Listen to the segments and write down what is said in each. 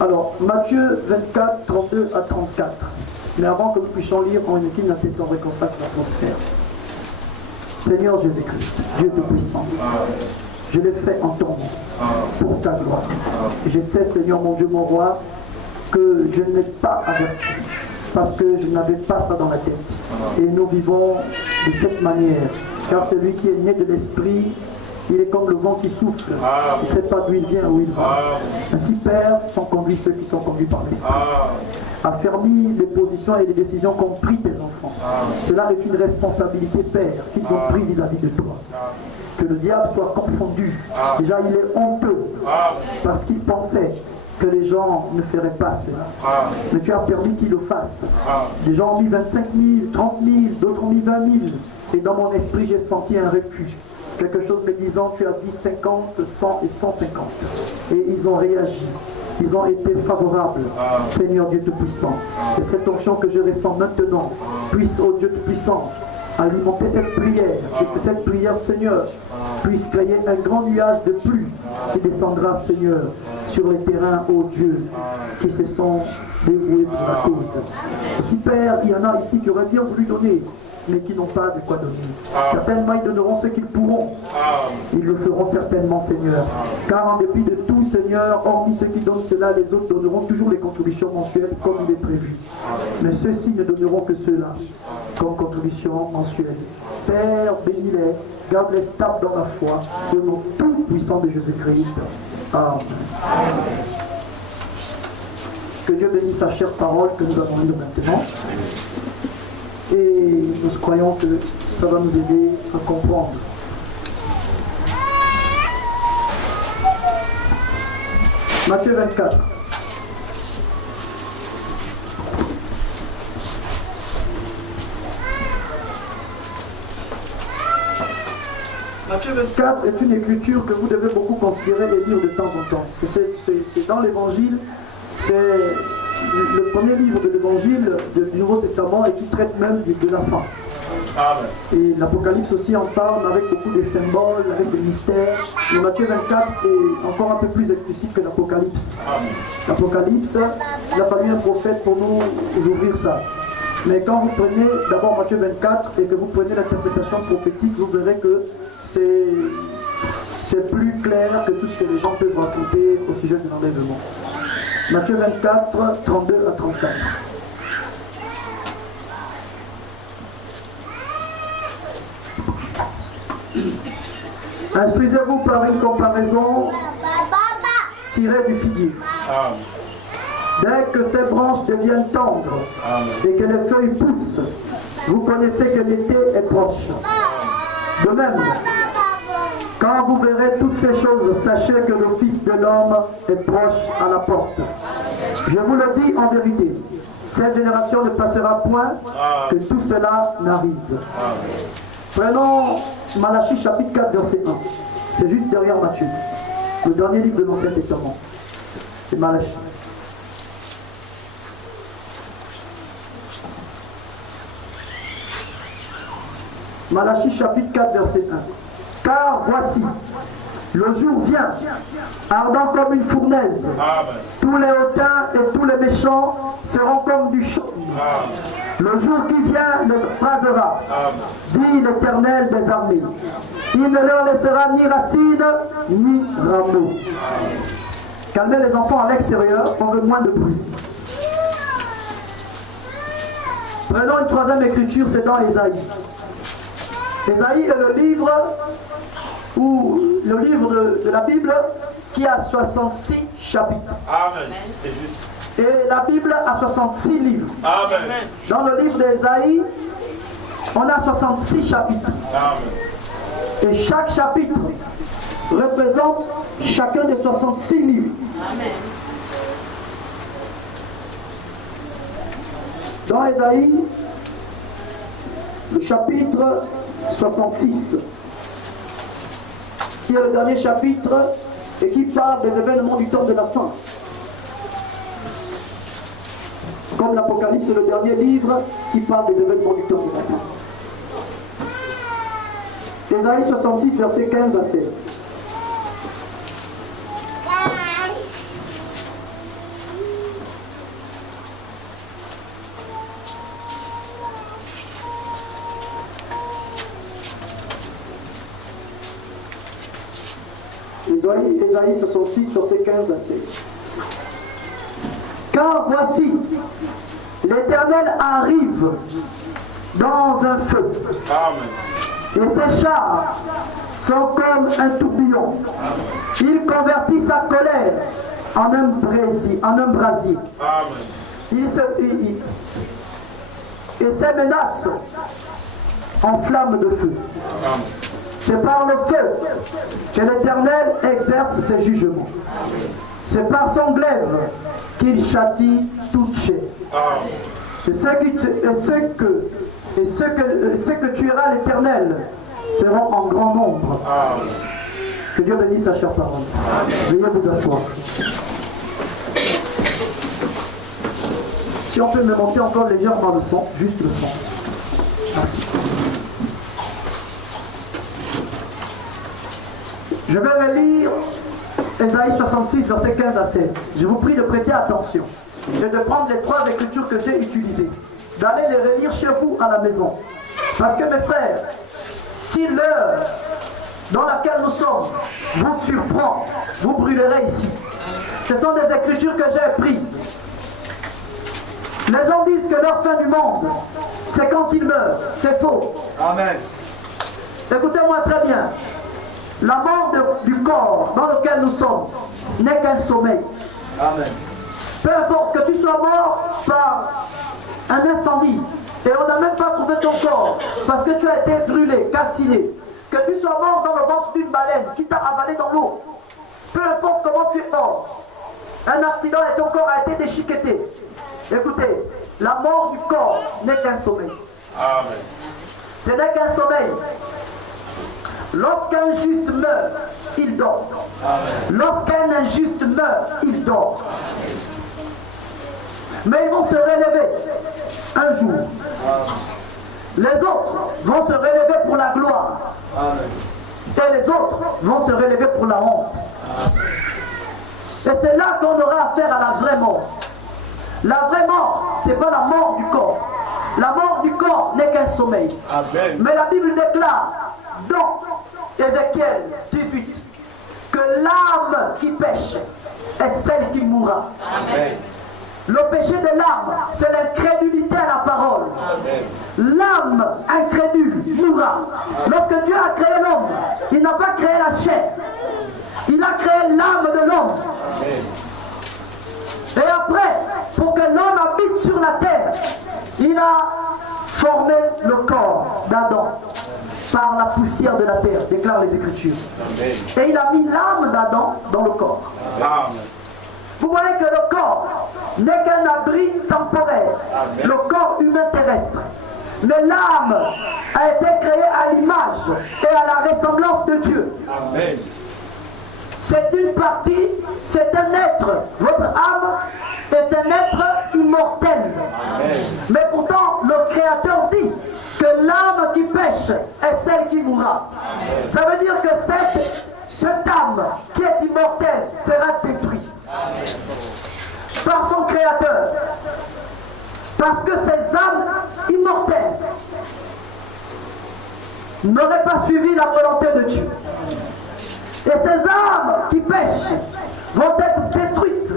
Alors, Matthieu 24, 32 à 34. Mais avant que nous puissions lire, en une équipe, on réconsacre l'atmosphère. Seigneur Jésus-Christ, Dieu Tout-Puissant, je l'ai fait en ton nom, pour ta gloire. Et je sais, Seigneur mon Dieu, mon roi, que je n'ai pas averti, parce que je n'avais pas ça dans la tête. Et nous vivons de cette manière, car celui qui est né de l'Esprit, il est comme le vent qui souffle. Il ne sait pas d'où il vient, où il va. Ainsi, Père, sont conduits ceux qui sont conduits par l'Esprit. Affermis les positions et les décisions qu'ont pris tes enfants. Cela est une responsabilité, Père, qu'ils ont pris vis-à-vis de toi. Que le diable soit confondu. Déjà, il est honteux, parce qu'il pensait que les gens ne feraient pas cela. Mais tu as permis qu'ils le fassent. Des gens ont mis 25 000, 30 000, d'autres ont mis 20 000. Et dans mon esprit, j'ai senti un refuge. Quelque chose me disant, tu as dit 50, 100 et 150. Et ils ont réagi. Ils ont été favorables. Seigneur Dieu Tout-Puissant. Et cette onction que je ressens maintenant, puisse, ô Dieu Tout-Puissant, alimenter cette prière. Et que cette prière, Seigneur, puisse créer un grand nuage de pluie qui descendra, Seigneur, sur les terrains, ô Dieu, qui se sont dévoués pour la cause. Aussi, Père, il y en a ici qui auraient bien voulu donner, mais qui n'ont pas de quoi donner. Certainement, ils donneront ce qu'ils pourront. Ils le feront certainement, Seigneur. Car en dépit de tout, Seigneur, hormis ceux qui donnent cela, les autres donneront toujours les contributions mensuelles comme il est prévu. Mais ceux-ci ne donneront que cela comme contribution mensuelle. Père, bénis-les, garde-les stables dans la foi, au nom tout puissant de Jésus-Christ. Amen. Que Dieu bénisse sa chère parole que nous avons lue maintenant. Et nous croyons que ça va nous aider à comprendre. Matthieu 24. Matthieu 24 est une écriture que vous devez beaucoup considérer et lire de temps en temps. C'est dans l'Évangile, c'est le premier livre de l'Évangile du Nouveau Testament et qui traite même de la fin. Amen. Et l'Apocalypse aussi en parle avec beaucoup de symboles, avec des mystères. Le Matthieu 24 est encore un peu plus explicite que l'Apocalypse. L'Apocalypse, il a fallu un prophète pour nous ouvrir ça. Mais quand vous prenez d'abord Matthieu 24 et que vous prenez l'interprétation prophétique, vous verrez que c'est plus clair que tout ce que les gens peuvent raconter au sujet de l'enlèvement. Matthieu 24, 32 à 34. Instruisez-vous par une comparaison tirée du figuier. Dès que ces branches deviennent tendres et que les feuilles poussent, vous connaissez que l'été est proche. De même, quand vous verrez toutes ces choses, sachez que le Fils de l'homme est proche à la porte. Je vous le dis en vérité, cette génération ne passera point que tout cela n'arrive. Prenons Malachie chapitre 4 verset 1. C'est juste derrière Matthieu. Le dernier livre de l'Ancien Testament. C'est Malachie. Malachie chapitre 4 verset 1. Car voici, le jour vient, ardent comme une fournaise. Amen. Tous les hautains et tous les méchants seront comme du chaume. Le jour qui vient les brasera, dit l'Éternel des armées. Il ne leur laissera ni racine, ni rameau. Calmez les enfants à l'extérieur, on veut moins de bruit. Prenons une troisième écriture, c'est dans Ésaïe. Ésaïe est le livre de la Bible qui a 66 chapitres. Amen. C'est juste. Et la Bible a 66 livres. Amen. Dans le livre d'Ésaïe, on a 66 chapitres. Amen. Et chaque chapitre représente chacun des 66 livres. Amen. Dans Ésaïe, le chapitre 66, qui est le dernier chapitre et qui parle des événements du temps de la fin. Comme l'Apocalypse, c'est le dernier livre qui parle des événements du temps de la fin. Ésaïe 66, versets 15 à 16. Voyez Ésaïe 66, verset 15 à 16. Car voici, l'Éternel arrive dans un feu. Amen. Et ses chars sont comme un tourbillon. Il convertit sa colère en un brasier. Et ses menaces en flammes de feu. C'est par le feu que l'Éternel exerce ses jugements. C'est par son glaive qu'il châtie toute chair. Et ceux que tuera l'Éternel seront en grand nombre. Que Dieu bénisse sa chère parole. Veuillez vous asseoir. Si on peut me monter encore légèrement le son, juste le son. Merci. Je vais relire Ésaïe 66, versets 15 à 16. Je vous prie de prêter attention et de prendre les 3 écritures que j'ai utilisées, d'aller les relire chez vous à la maison. Parce que mes frères, si l'heure dans laquelle nous sommes vous surprend, vous brûlerez ici. Ce sont des écritures que j'ai prises. Les gens disent que leur fin du monde, c'est quand ils meurent. C'est faux. Amen. Écoutez-moi très bien. La mort du corps dans lequel nous sommes n'est qu'un sommeil. Amen. Peu importe que tu sois mort par un incendie et on n'a même pas trouvé ton corps parce que tu as été brûlé, calciné, que tu sois mort dans le ventre d'une baleine qui t'a avalé dans l'eau, peu importe comment tu es mort, un accident et ton corps a été déchiqueté. Écoutez, la mort du corps n'est qu'un sommeil. Amen. Ce n'est qu'un sommeil. Lorsqu'un juste meurt, il dort. Lorsqu'un injuste meurt, il dort. Mais ils vont se relever un jour. Les autres vont se relever pour la gloire. Et les autres vont se relever pour la honte. Et c'est là qu'on aura affaire à la vraie mort. La vraie mort, ce n'est pas la mort du corps. La mort du corps n'est qu'un sommeil. Amen. Mais la Bible déclare dans Ézéchiel 18 que l'âme qui pêche est celle qui mourra. Amen. Le péché de l'âme, c'est l'incrédulité à la parole. L'âme incrédule mourra. Lorsque Dieu a créé l'homme, il n'a pas créé la chair. Il a créé l'âme de l'homme. Et après, pour que l'homme habite sur la terre, il a formé le corps d'Adam par la poussière de la terre, déclarent les Écritures. Amen. Et il a mis l'âme d'Adam dans le corps. Amen. Vous voyez que le corps n'est qu'un abri temporaire. Amen. Le corps humain terrestre. Mais l'âme a été créée à l'image et à la ressemblance de Dieu. Amen. C'est une partie, c'est un être. Votre âme est un être immortel. Amen. Mais pourtant, le Créateur dit que l'âme qui pêche est celle qui mourra. Amen. Ça veut dire que cette âme qui est immortelle sera détruite. Amen. Par son Créateur. Parce que ces âmes immortelles n'auraient pas suivi la volonté de Dieu. Et ces âmes qui pêchent vont être détruites.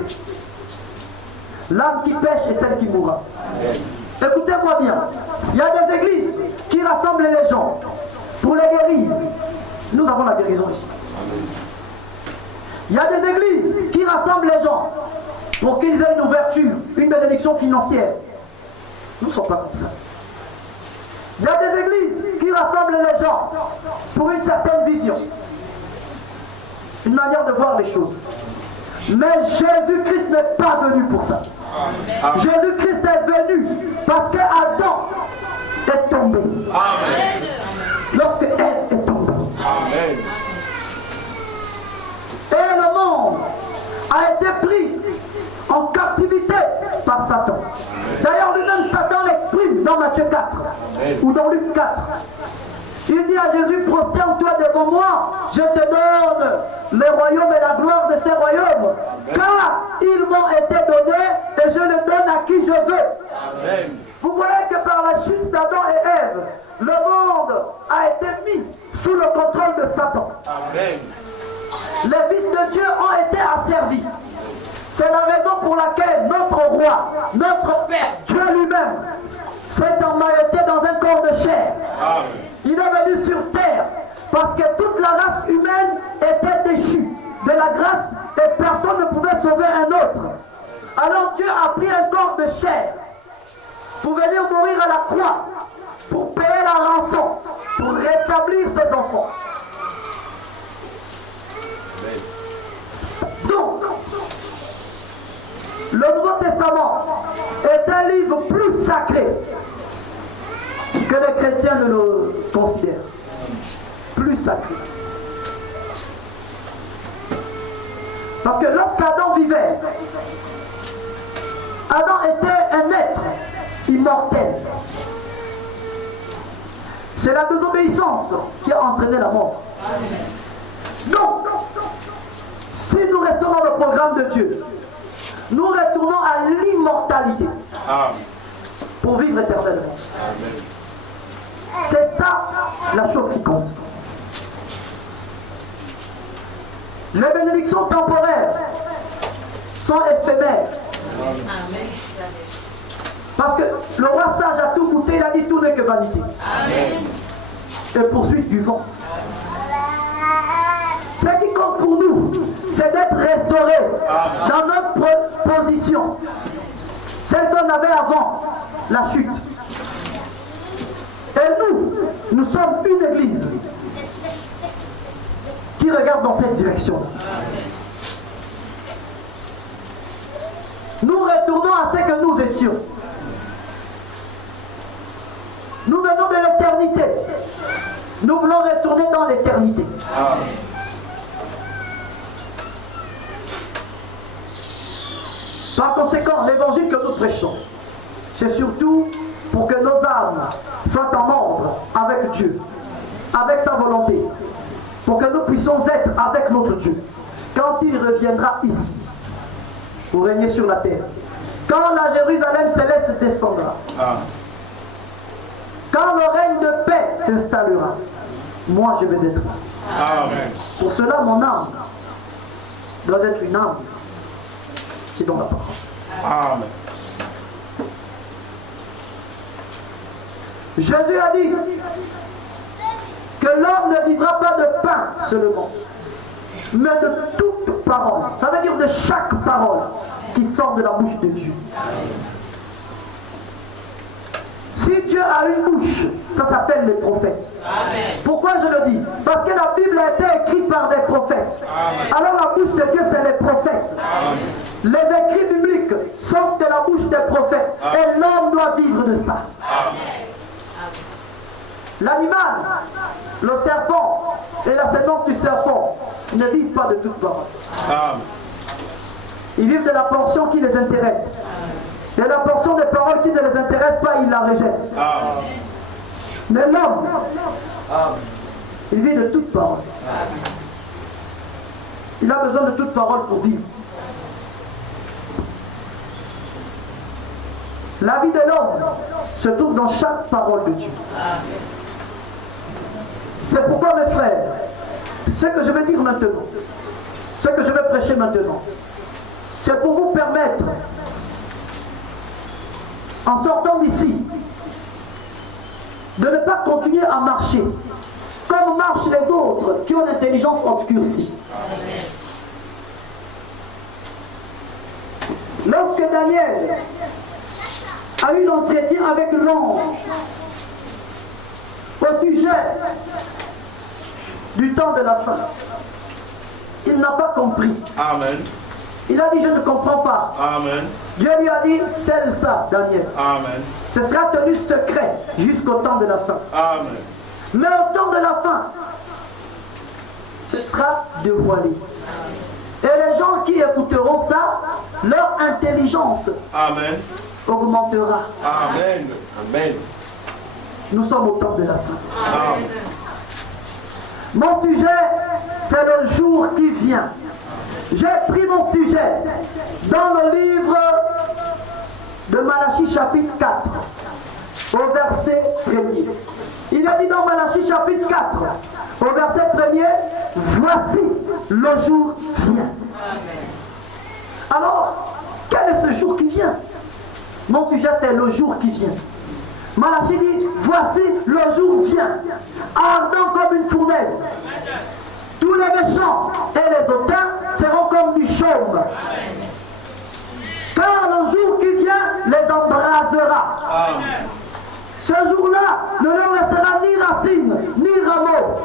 L'âme qui pêche est celle qui mourra. Écoutez-moi bien. Il y a des églises qui rassemblent les gens pour les guérir. Nous avons la guérison ici. Il y a des églises qui rassemblent les gens pour qu'ils aient une ouverture, une bénédiction financière. Nous ne sommes pas comme ça. Il y a des églises qui rassemblent les gens pour une certaine vision. Une manière de voir les choses. Mais Jésus-Christ n'est pas venu pour ça. Jésus-Christ est venu parce qu'Adam est tombé. Amen. Lorsque Ève est tombée. Amen. Et le monde a été pris en captivité par Satan. D'ailleurs, lui-même, Satan l'exprime dans Matthieu 4 ou dans Luc 4. Il dit à Jésus, prosterne-toi devant moi, je te donne les royaumes et la gloire de ces royaumes, car ils m'ont été donnés et je les donne à qui je veux. Amen. Vous voyez que par la chute d'Adam et Ève, le monde a été mis sous le contrôle de Satan. Amen. Les fils de Dieu ont été asservis. C'est la raison pour laquelle notre roi, notre Père, Dieu lui-même, s'est emmailloté dans un corps de chair. Il est venu sur terre parce que toute la race humaine était déchue de la grâce et personne ne pouvait sauver un autre. Alors Dieu a pris un corps de chair pour venir mourir à la croix, pour payer la rançon, pour rétablir ses enfants. Donc, le Nouveau Testament est un livre plus sacré que les chrétiens ne le considèrent. Plus sacré. Parce que lorsqu'Adam vivait, Adam était un être immortel. C'est la désobéissance qui a entraîné la mort. Donc, si nous restons dans le programme de Dieu, nous retournons à l'immortalité pour vivre éternellement. C'est ça la chose qui compte. Les bénédictions temporaires sont éphémères. Parce que le roi sage a tout goûté, il a dit tout n'est que vanité. Et poursuite du vent. Ce qui compte pour nous, c'est d'être restaurés dans notre position, celle qu'on avait avant la chute. Et nous sommes une église qui regarde dans cette direction. Nous retournons à ce que nous étions. Nous venons de l'éternité. Nous voulons retourner dans l'éternité. Par conséquent, l'évangile que nous prêchons, c'est surtout pour que nos âmes soient en ordre avec Dieu, avec sa volonté, pour que nous puissions être avec notre Dieu quand il reviendra ici pour régner sur la terre, quand la Jérusalem céleste descendra, quand le règne de paix s'installera, moi je vais être là. Amen. Pour cela, mon âme doit être une âme qui est dans la parole. Amen. Jésus a dit que l'homme ne vivra pas de pain seulement, mais de toute parole. Ça veut dire de chaque parole qui sort de la bouche de Dieu. Si Dieu a une bouche, ça s'appelle les prophètes. Amen. Pourquoi je le dis? Parce que la Bible a été écrite par des prophètes. Amen. Alors la bouche de Dieu, c'est les prophètes. Amen. Les écrits bibliques sortent de la bouche des prophètes. Amen. Et l'homme doit vivre de ça. Amen. L'animal, le serpent et la sémence du serpent ne vivent pas de toute parole. Amen. Ils vivent de la portion qui les intéresse. Et la portion des paroles qui ne les intéresse pas, ils la rejettent. Amen. Mais l'homme, il vit de toute parole. Il a besoin de toute parole pour vivre. La vie de l'homme se trouve dans chaque parole de Dieu. C'est pourquoi, mes frères, ce que je vais dire maintenant, ce que je vais prêcher maintenant, c'est pour vous permettre, en sortant d'ici, de ne pas continuer à marcher comme marchent les autres qui ont l'intelligence obscurcie. Lorsque Daniel a eu l'entretien avec l'ange au sujet du temps de la fin, il n'a pas compris. Amen. Il a dit, je ne comprends pas. Amen. Dieu lui a dit, scelle ça, Daniel. Amen. Ce sera tenu secret jusqu'au temps de la fin. Amen. Mais au temps de la fin, ce sera dévoilé. Et les gens qui écouteront ça, leur intelligence augmentera. Amen. Amen. Nous sommes au temps de la fin. Amen. Mon sujet, c'est le jour qui vient. J'ai pris mon sujet dans le livre de Malachie chapitre 4, au verset 1er. Il a dit dans Malachie chapitre 4, au verset 1er, voici, le jour vient. Alors, quel est ce jour qui vient? Mon sujet, c'est le jour qui vient. Malachie dit, voici le jour vient, ardent comme une fournaise. Tous les méchants et les hautains seront comme du chaume. Car le jour qui vient les embrasera. Amen. Ce jour-là ne leur laissera ni racine, ni rameau.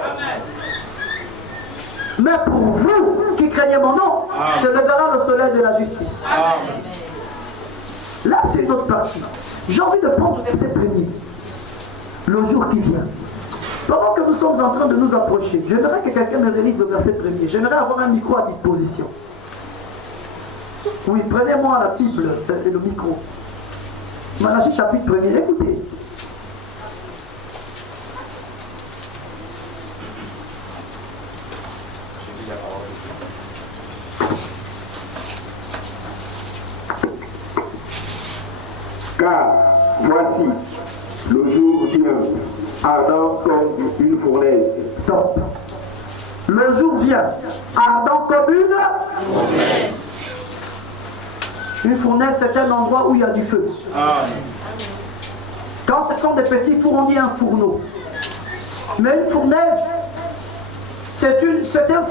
Mais pour vous qui craignez mon nom, se lèvera le soleil de la justice. Amen. Là, c'est notre partie. J'ai envie de prendre le verset premier. Le jour qui vient. Pendant que nous sommes en train de nous approcher, j'aimerais que quelqu'un me relise le verset premier. J'aimerais avoir un micro à disposition. Oui, prenez-moi la Bible et le micro. Malachie chapitre 1er, écoutez. Car voici, le jour vient, ardent comme une fournaise. Stop. Le jour vient, ardent comme une fournaise. Une fournaise, c'est un endroit où il y a du feu. Quand ce sont des petits fours, on dit un fourneau. Mais une fournaise, c'est un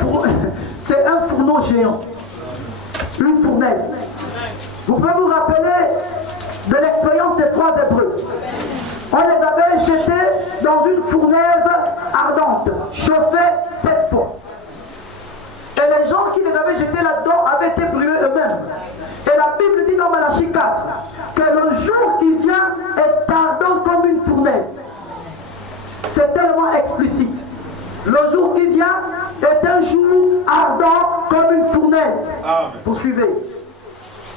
fourneau géant. Une fournaise. Vous pouvez vous rappeler de l'expérience des 3 Hébreux. On les avait jetés dans une fournaise ardente, chauffée 7 fois. Et les gens qui les avaient jetés là-dedans avaient été brûlés eux-mêmes. Et la Bible dit dans Malachie 4 que le jour qui vient est ardent comme une fournaise. C'est tellement explicite. Le jour qui vient est un jour ardent comme une fournaise. Amen. Poursuivez.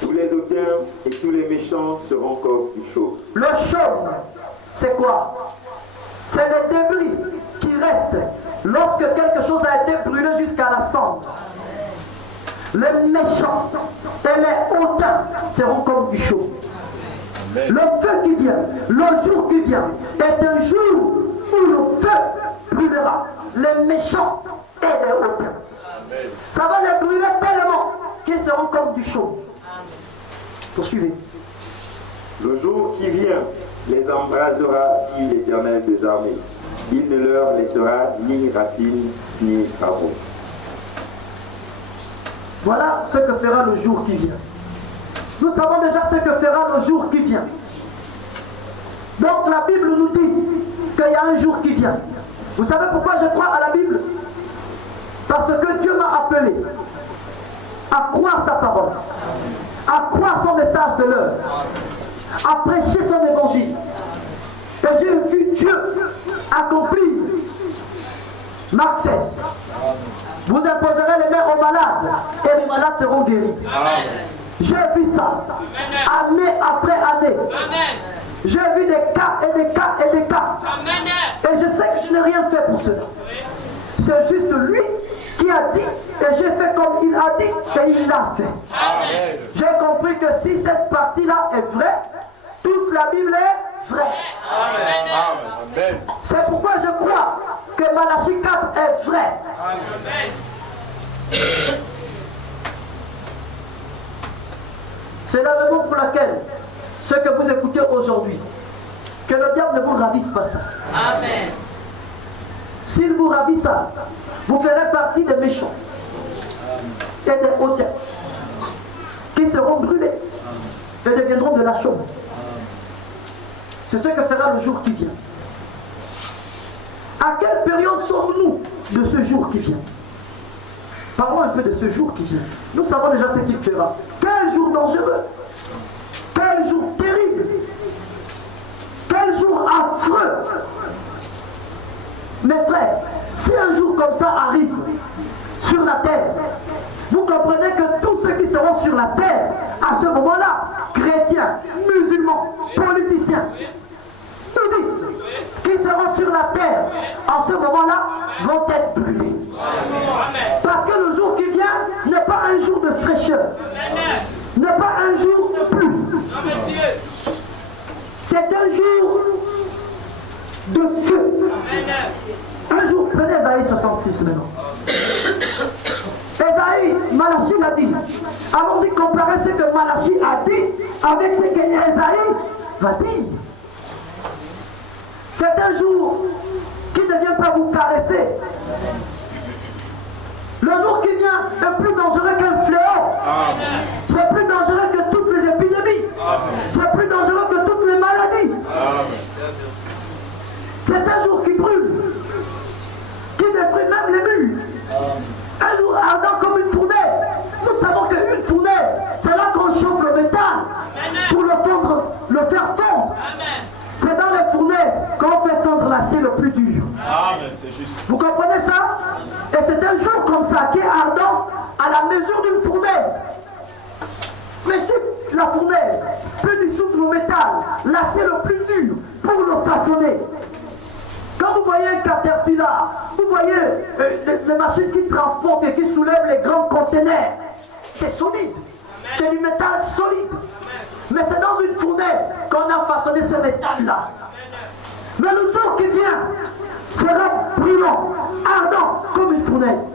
Tous les hautains et tous les méchants seront comme du chaume. Le chaume, c'est quoi? C'est les débris qui restent lorsque quelque chose a été brûlé jusqu'à la cendre. Les méchants et les hautains seront comme du chaume. Le feu qui vient, le jour qui vient, est un jour où le feu brûlera les méchants et les hautains. Ça va les brûler tellement qu'ils seront comme du chaume. Poursuivez. Le jour qui vient les embrasera, dit l'Éternel des armées. Il ne leur laissera ni racine ni rameau. Voilà ce que fera le jour qui vient. Nous savons déjà ce que fera le jour qui vient. Donc la Bible nous dit qu'il y a un jour qui vient. Vous savez pourquoi je crois à la Bible? Parce que Dieu m'a appelé à croire sa parole, à croire son message de l'heure, à prêcher son évangile. Et j'ai vu Dieu accomplir. Marc 16. Vous imposerez les mains aux malades et les malades seront guéris. J'ai vu ça année après année. J'ai vu des cas et des cas et des cas. Et je sais que je n'ai rien fait pour cela. C'est juste lui qui a dit et j'ai fait comme il a dit et il l'a fait. J'ai compris que si cette partie-là est vraie, toute la Bible est vraie. C'est pourquoi je crois que Malachie 4 est vrai. C'est la raison pour laquelle ce que vous écoutez aujourd'hui, que le diable ne vous ravisse pas ça. Amen. S'il vous ravisse ça, vous ferez partie des méchants et des hautains qui seront brûlés et deviendront de la chaume. C'est ce que fera le jour qui vient. À quelle période sommes-nous de ce jour qui vient? Parlons un peu de ce jour qui vient. Nous savons déjà ce qu'il fera. Quel jour dangereux! Quel jour terrible! Quel jour affreux! Mes frères, si un jour comme ça arrive sur la terre, vous comprenez que tous ceux qui seront sur la terre, à ce moment-là, chrétiens, musulmans, politiciens, bouddhistes, qui seront sur la terre, en ce moment-là, vont être brûlés. Parce que le jour qui vient n'est pas un jour de fraîcheur, n'est pas un jour de pluie. C'est un jour de feu. Un jour, prenez Isaïe 66 maintenant. Malachie l'a dit. Allons-y comparer ce que Malachie a dit avec ce que Esaïe va dire. C'est un jour qui ne vient pas vous caresser. Le jour qui vient est plus dangereux qu'un fléau. C'est plus dangereux que toutes les épidémies. C'est plus dangereux que toutes les maladies. C'est un jour qui brûle, qui détruit même les murs. Un jour ardent comme une fournaise. Nous savons qu'une fournaise, c'est là qu'on chauffe le métal pour le faire fondre. C'est dans les fournaises qu'on fait fondre l'acier le plus dur. Amen, c'est juste. Vous comprenez ça? Et c'est un jour comme ça qui est ardent à la mesure d'une fournaise. Mais si la fournaise peut dissoudre le métal, l'acier le plus dur pour le façonner. Quand vous voyez un caterpillar, vous voyez les machines qui transportent et qui soulèvent les grands conteneurs, c'est solide. C'est du métal solide. Mais c'est dans une fournaise qu'on a façonné ce métal-là. Mais le jour qui vient sera brûlant, ardent comme une fournaise.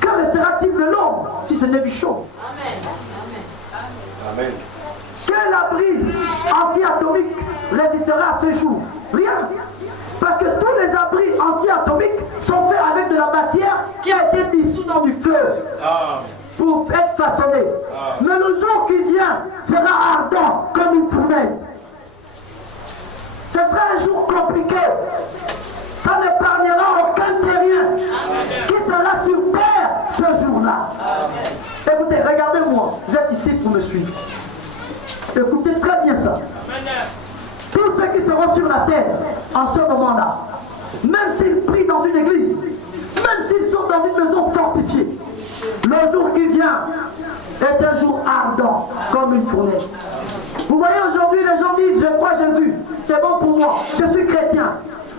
Que restera-t-il de l'homme si ce n'est du chaud? Amen. Quel abri anti-atomique résistera à ce jour? Rien. Parce que tous les abris anti-atomiques sont faits avec de la matière qui a été dissoute dans du feu pour être façonnée. Mais le jour qui vient sera ardent comme une fournaise. Ce sera un jour compliqué. Ça n'épargnera aucun terrien qui sera sur terre ce jour-là. Écoutez, regardez-moi, vous êtes ici pour me suivre. Écoutez très bien ça. Tous ceux qui seront sur la terre en ce moment-là, même s'ils prient dans une église, même s'ils sont dans une maison fortifiée, le jour qui vient est un jour ardent comme une fournaise. Vous voyez aujourd'hui les gens disent je crois Jésus, c'est bon pour moi, je suis chrétien.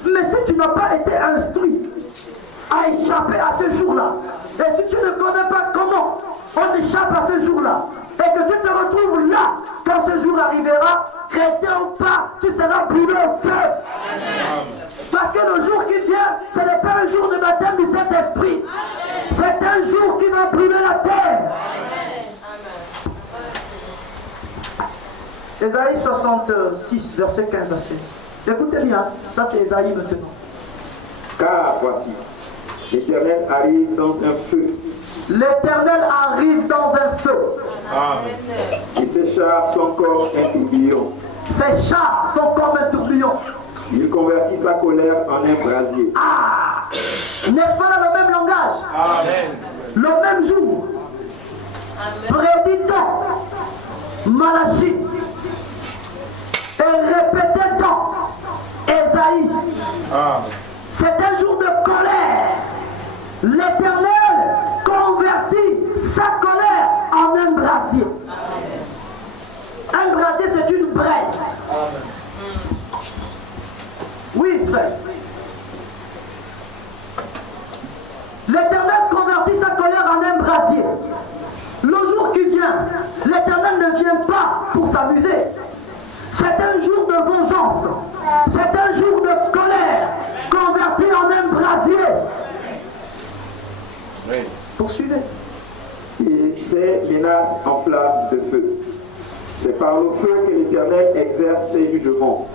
Mais si tu n'as pas été instruit à échapper à ce jour-là, et si tu ne connais pas comment on échappe à ce jour-là, et que tu te retrouves là quand ce jour arrivera, chrétien ou pas, tu seras brûlé au feu. Parce que le jour qui vient, ce n'est pas un jour de baptême du Saint-Esprit. C'est un jour qui va brûler la terre. Ésaïe 66, verset 15 à 16. Écoutez bien, ça c'est Ésaïe maintenant. Car voici, l'Éternel arrive dans un feu. L'Éternel arrive dans un feu. Amen. Et ses chars sont comme un tourbillon. Ses chars sont comme un tourbillon. Il convertit sa colère en un brasier. Ah! N'est-ce pas là le même langage? Amen. Le même jour. Prédit-on Malachie et répétait-on Ésaïe. Amen. C'est un jour de colère. L'Éternel convertit sa colère en un brasier. Un brasier, c'est une braise. Oui, frère. L'Éternel convertit sa colère en un brasier. Le jour qui vient, l'Éternel ne vient pas pour s'amuser. C'est un jour de vengeance. C'est un jour de colère converti en un brasier. Oui. Poursuivez. Et ses menaces en flammes de feu. C'est par le feu que l'Éternel exerce ses jugements.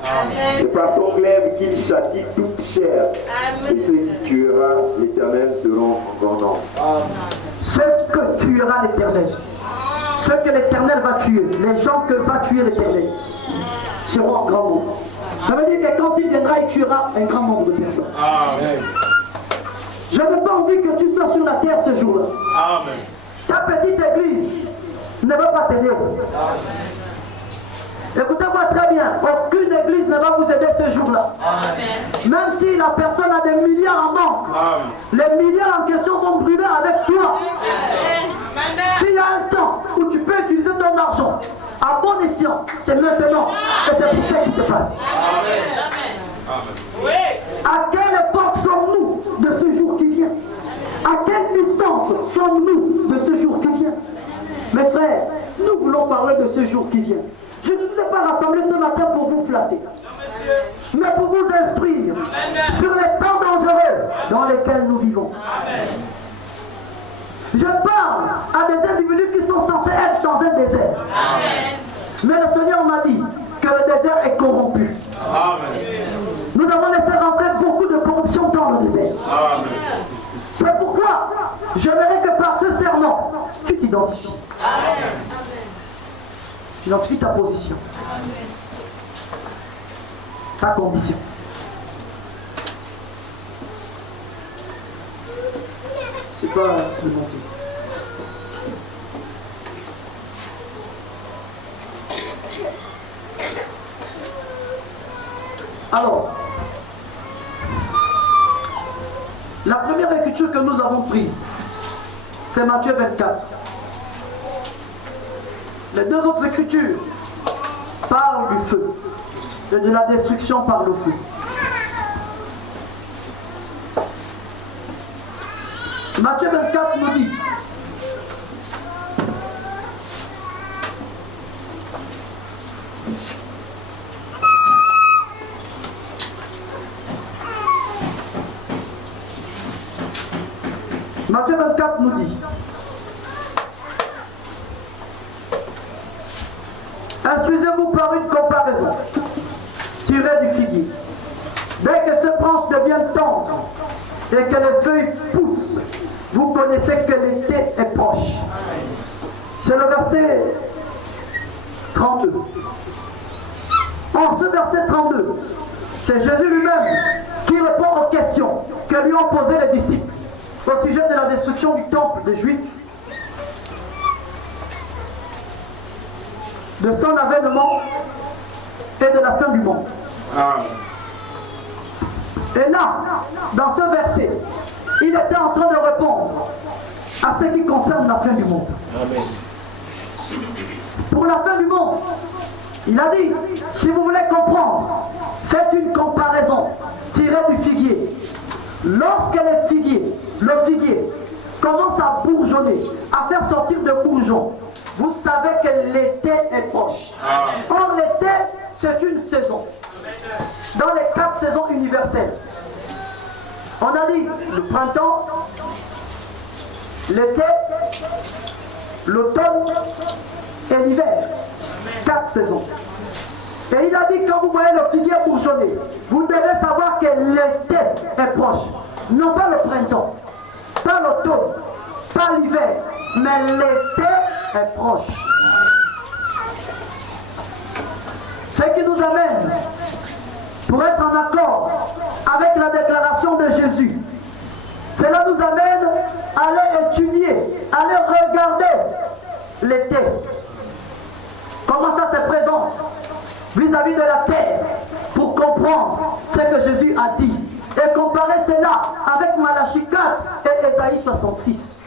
C'est par son glaive qu'il châtie toute chair. Et ceux qui tuera l'Éternel seront en grand nombre. Ce que tuera l'Éternel, ce que l'Éternel va tuer, les gens que va tuer l'Éternel seront en grand nombre. Ça veut dire que quand il viendra, il tuera un grand nombre de personnes. Amen. Je n'ai pas envie que tu sois sur la terre ce jour-là. Amen. Ta petite église ne va pas t'aider. Écoutez-moi très bien, aucune église ne va vous aider ce jour-là. Même si la personne a des milliards en manque, les milliards en question vont brûler avec toi. S'il y a un temps où tu peux utiliser ton argent à bon escient, c'est maintenant. Et c'est pour ça qu'il se passe. À quelle époque sommes-nous de ce jour qui vient? À quelle distance sommes-nous de ce jour qui vient? Mes frères, nous voulons parler de ce jour qui vient. Je ne vous ai pas rassemblé ce matin pour vous flatter, mais pour vous instruire sur les temps dangereux dans lesquels nous vivons. Je parle à des individus qui sont censés être dans un désert. Amen. Mais le Seigneur m'a dit que le désert est corrompu. Amen. Nous avons laissé rentrer beaucoup de corruption dans le désert. Amen. C'est pourquoi j'aimerais que par ce serment, tu t'identifies. Amen. Identifie ta position. Amen. Ta condition. C'est pas de monter. Alors, la première écriture que nous avons prise, c'est Matthieu 24. Les deux autres écritures parlent du feu et de la destruction par le feu. Matthieu 24 nous dit: Matthieu 24 nous dit: instruisez-vous par une comparaison tirée du figuier. Dès que ce branche devient tendre et que les feuilles poussent, vous connaissez que l'été est proche. C'est le verset 32. En ce verset 32, c'est Jésus lui-même qui répond aux questions que lui ont posées les disciples au sujet de la destruction du temple des Juifs, de son avènement et de la fin du monde. Et là, dans ce verset, il était en train de répondre à ce qui concerne la fin du monde. Amen. Pour la fin du monde, il a dit, si vous voulez comprendre, faites une comparaison tirée du figuier. Lorsque le figuier commence à bourgeonner, à faire sortir de bourgeons, vous savez que l'été est proche. Amen. Or, l'été, c'est une saison. Dans les 4 saisons universelles, on a dit le printemps, l'été, l'automne et l'hiver. 4 saisons. Et il a dit, quand vous voyez le figuier bourgeonner, vous devez savoir que l'été est proche. Non pas le printemps, pas l'automne, pas l'hiver, mais l'été est proche. Ce qui nous amène, pour être en accord avec la déclaration de Jésus, cela nous amène à aller étudier, à aller regarder l'été. Comment ça se présente vis-à-vis de la terre, pour comprendre ce que Jésus a dit. Et comparer cela avec Malachie 4 et Ésaïe 66.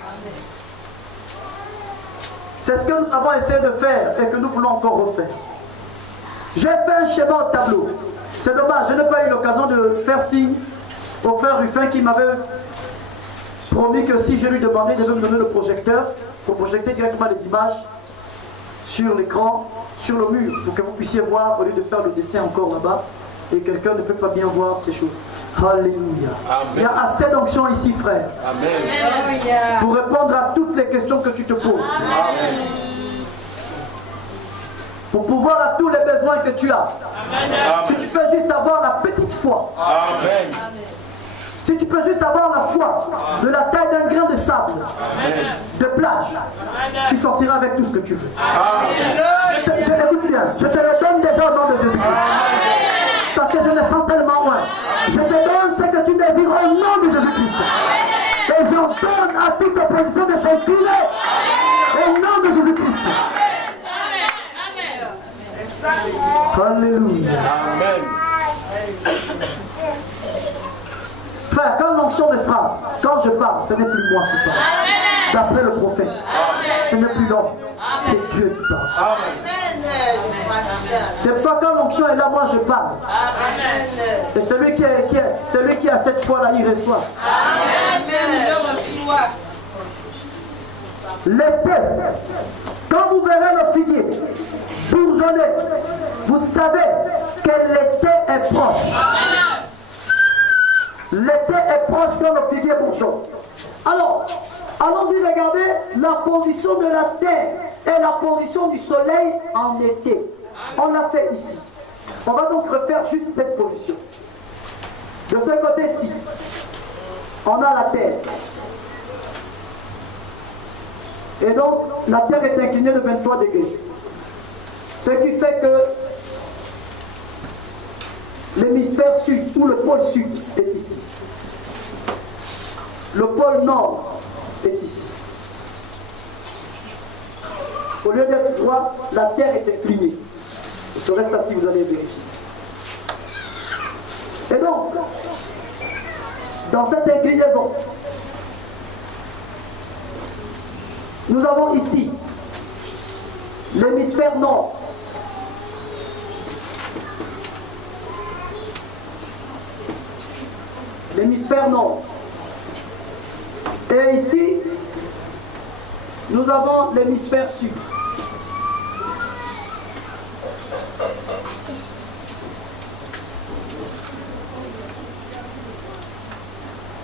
C'est ce que nous avons essayé de faire et que nous voulons encore refaire. J'ai fait un schéma au tableau. C'est dommage, je n'ai pas eu l'occasion de faire signe au frère Ruffin qui m'avait promis que si je lui demandais, il devait me donner le projecteur pour projeter directement les images sur l'écran, sur le mur, pour que vous puissiez voir au lieu de faire le dessin encore là-bas. Et quelqu'un ne peut pas bien voir ces choses. Alléluia. Amen. Il y a assez d'onction ici, frère. Amen. Pour répondre à toutes les questions que tu te poses. Amen. Pour pouvoir à tous les besoins que tu as. Amen. Si tu peux juste avoir la petite foi. Amen. Si tu peux juste avoir la foi de la taille d'un grain de sable, amen, de plage, tu sortiras avec tout ce que tu veux. Amen. Je l'écoute bien. Je te le donne déjà au nom de Jésus-Christ. Parce que je le sens tellement loin. Je te donne ce que tu désires au nom de Jésus-Christ. Et j'ordonne à toute opposition de circuler au nom de Jésus-Christ. Alléluia. Amen. Frère, quand l'onction me frappe, quand je parle, ce n'est plus moi qui parle. D'après le prophète, ce n'est plus l'homme, c'est Dieu qui parle. Amen. C'est pas quand l'onction est là, moi je parle. Amen. Et celui qui a cette foi-là, il reçoit. Amen. L'été, quand vous verrez le figuier bourgeonner, vous savez que l'été est proche. L'été est proche quand le figuier bourgeonne. Alors, Allons-y regarder la position de la terre et la position du soleil en été. On l'a fait ici. On va donc refaire juste cette position. De ce côté-ci, on a la terre. Et donc, la terre est inclinée de 23 degrés. Ce qui fait que l'hémisphère sud ou le pôle sud est ici. Le pôle nord est ici. Au lieu d'être droit, la terre est inclinée. Vous saurez ça si vous allez vérifier. Et donc, dans cette inclinaison, nous avons ici l'hémisphère nord. L'hémisphère nord. Et ici, nous avons l'hémisphère sud.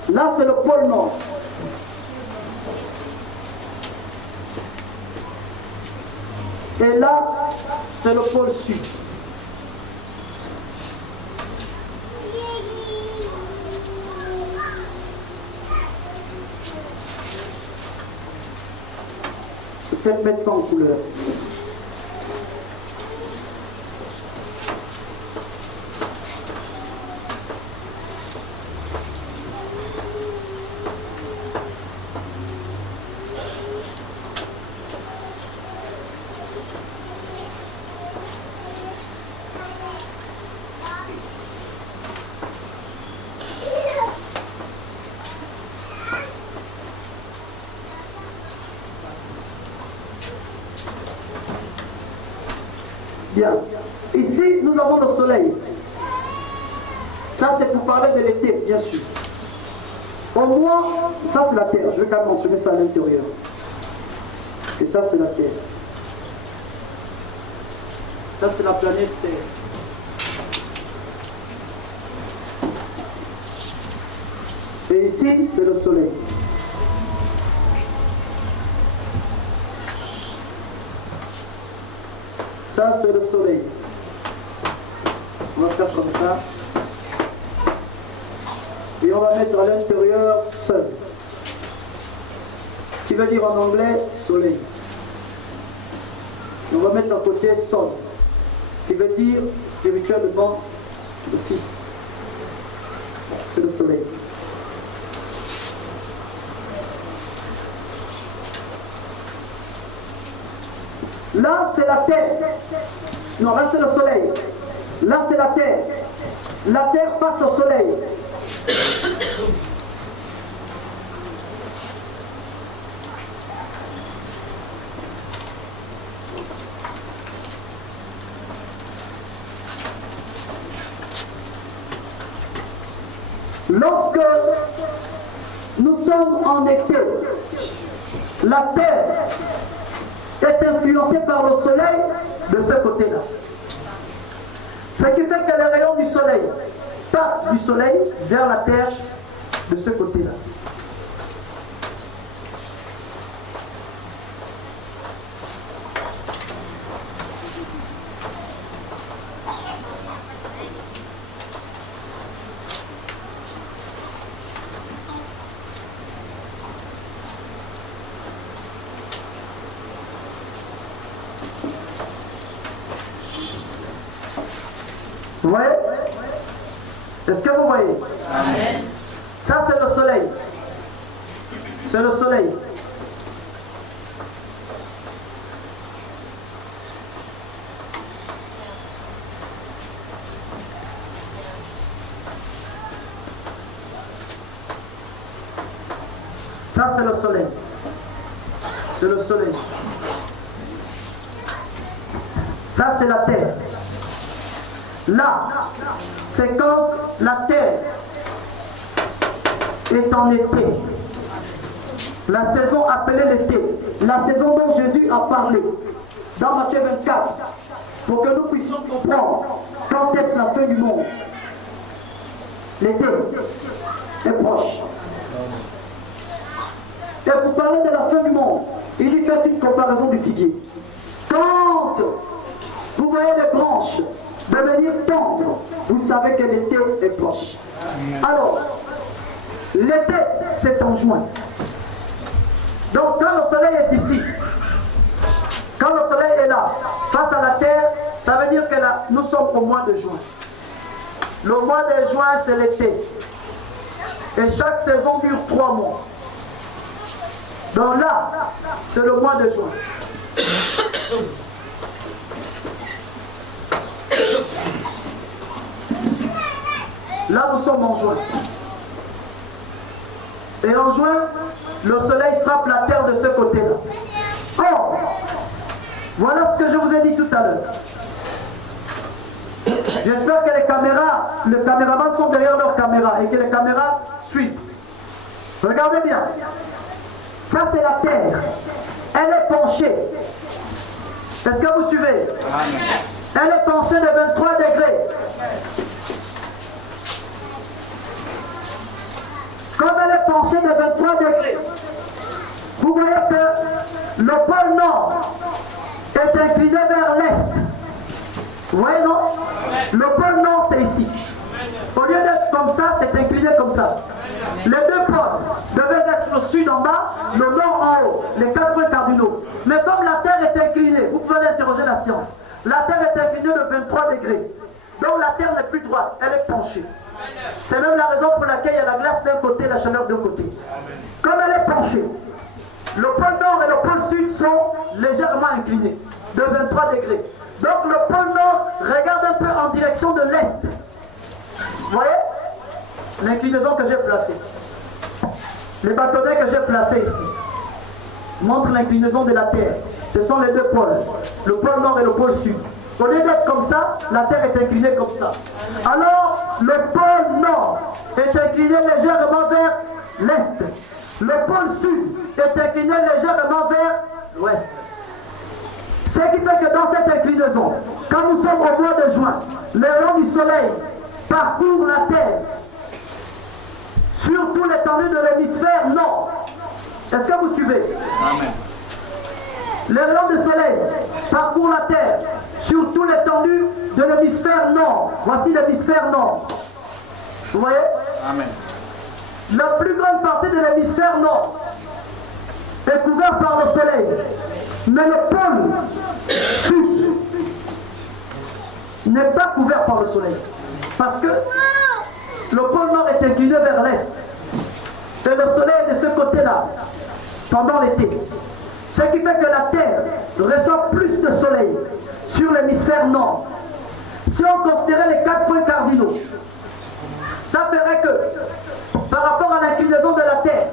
Là, c'est le pôle nord. Et là, c'est le pôle sud. Peut-être mettre ça en couleur. Bien. Ici, nous avons le soleil. Ça, c'est pour parler de l'été, bien sûr. Au moins, ça, c'est la terre. Je vais quand même mentionner ça à l'intérieur. Et ça, c'est la terre. Ça, c'est la planète Terre. Et ici, c'est le soleil. Ça, c'est le soleil. On va faire comme ça. Et on va mettre à l'intérieur sun. Qui veut dire en anglais soleil. Et on va mettre à côté son. Qui veut dire spirituellement le fils. C'est le soleil. Là, c'est la terre. Non, là, c'est le soleil. Là, c'est la terre. La terre face au soleil. Lorsque nous sommes en été, la terre est influencée par le soleil de ce côté-là. Ce qui fait que les rayons du soleil partent du soleil vers la terre de ce côté-là. Vous voyez? Est-ce que vous voyez? Amen. Ça, c'est le soleil. C'est le soleil. Ça, c'est le soleil. C'est le soleil. Ça, c'est la terre. Là, c'est quand la terre est en été. La saison appelée l'été. La saison dont Jésus a parlé dans Matthieu 24. Pour que nous puissions comprendre quand est-ce la fin du monde. L'été est proche. Et pour parler de la fin du monde, il dit faites une comparaison du figuier. Quand vous voyez les branches devenir tendres, vous savez que l'été est proche. Alors, l'été, c'est en juin. Donc quand le soleil est ici, quand le soleil est là, face à la terre, ça veut dire que là, nous sommes au mois de juin. Le mois de juin, c'est l'été. Et chaque saison dure 3 mois. Donc là, c'est le mois de juin. Là, nous sommes en juin. Et en juin, le soleil frappe la terre de ce côté-là. Or, voilà ce que je vous ai dit tout à l'heure. J'espère que les caméramans sont derrière leurs caméras et que les caméras suivent. Regardez bien. Ça, c'est la terre. Elle est penchée. Est-ce que vous suivez? Elle est penchée de 23 degrés. Comme elle est penchée de 23 degrés, vous voyez que le pôle nord est incliné vers l'est. Vous voyez, non? Le pôle nord, c'est ici. Au lieu d'être comme ça, c'est incliné comme ça. Les deux pôles devaient être le sud en bas, le nord en haut, les 4 points cardinaux. Mais comme la Terre est inclinée, vous pouvez interroger la science, la Terre est inclinée de 23 degrés. Donc la Terre n'est plus droite, elle est penchée. C'est même la raison pour laquelle il y a la glace d'un côté, la chaleur d'un côté. Comme elle est penchée, le pôle nord et le pôle sud sont légèrement inclinés, de 23 degrés. Donc le pôle nord regarde un peu en direction de l'est. Vous voyez l'inclinaison que j'ai placée. Les bâtonnets que j'ai placés ici montrent l'inclinaison de la Terre. Ce sont les deux pôles, le pôle nord et le pôle sud. Au lieu d'être comme ça, la Terre est inclinée comme ça. Alors, le pôle nord est incliné légèrement vers l'est. Le pôle sud est incliné légèrement vers l'ouest. Ce qui fait que dans cette inclinaison, quand nous sommes au mois de juin, les rayons du soleil parcourent la Terre, surtout l'étendue de l'hémisphère nord. Est-ce que vous suivez? Amen. Les rayons du soleil parcourent la Terre, surtout l'étendue de l'hémisphère nord. Voici l'hémisphère nord. Vous voyez? Amen. La plus grande partie de l'hémisphère nord est couverte par le soleil. Mais le pôle sud n'est pas couvert par le soleil. Parce que le pôle nord est incliné vers l'est. Et le soleil est de ce côté-là, pendant l'été. Ce qui fait que la Terre reçoit plus de soleil sur l'hémisphère nord. Si on considérait les 4 points cardinaux, ça ferait que, par rapport à l'inclinaison de la Terre,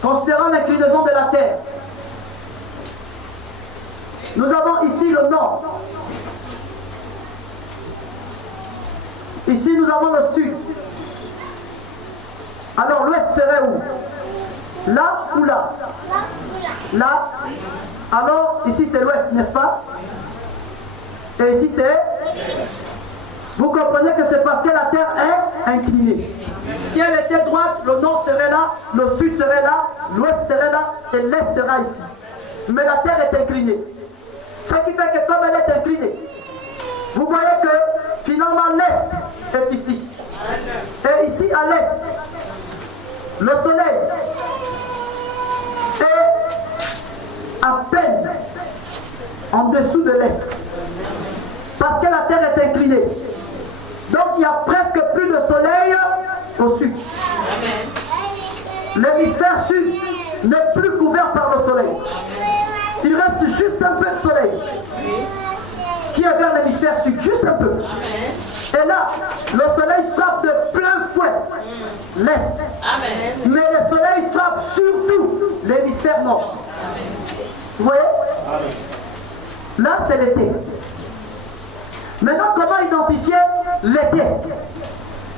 considérant l'inclinaison de la Terre, nous avons ici le nord. Ici, nous avons le sud. Alors, l'ouest serait où? Là ou là? Là. Alors, ici, c'est l'ouest, n'est-ce pas? Et ici, c'est... Vous comprenez que c'est parce que la Terre est inclinée. Si elle était droite, le nord serait là, le sud serait là, l'ouest serait là, et l'est sera ici. Mais la Terre est inclinée. Ce qui fait que comme elle est inclinée, vous voyez que finalement l'est est ici. Et ici à l'est, le soleil est à peine en dessous de l'est. Parce que la Terre est inclinée. Donc il n'y a presque plus de soleil au sud. L'hémisphère sud n'est plus couvert par le soleil. Il reste juste un peu de soleil qui est vers l'hémisphère sud, juste un peu. Et là, le soleil frappe de plein fouet l'est. Mais le soleil frappe surtout l'hémisphère nord. Vous voyez? Là, c'est l'été. Maintenant, comment identifier l'été?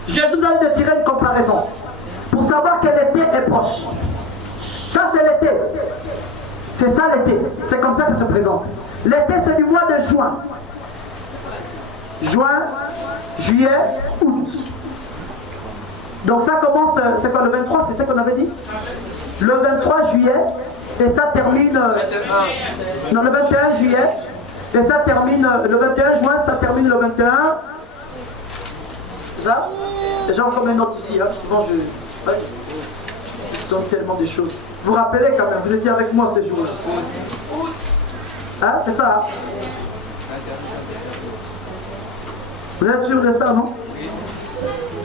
Jésus nous a dit de tirer une comparaison pour savoir que l'été est proche. Ça, c'est l'été. C'est ça l'été. C'est comme ça que ça se présente. L'été, c'est du mois de juin. Juin, juillet, août. Donc ça commence, c'est quoi, le 23, c'est ça qu'on avait dit? Le 23 juillet, et ça termine... non, le 21 juillet, et ça termine... Le 21 juin, ça termine le 21... C'est ça? J'ai encore mes notes ici, hein. Souvent je... Ouais. Je donne tellement de choses. Vous vous rappelez quand même, vous étiez avec moi ces jours-là. Hein, c'est ça, hein? Vous êtes sûr de ça, non?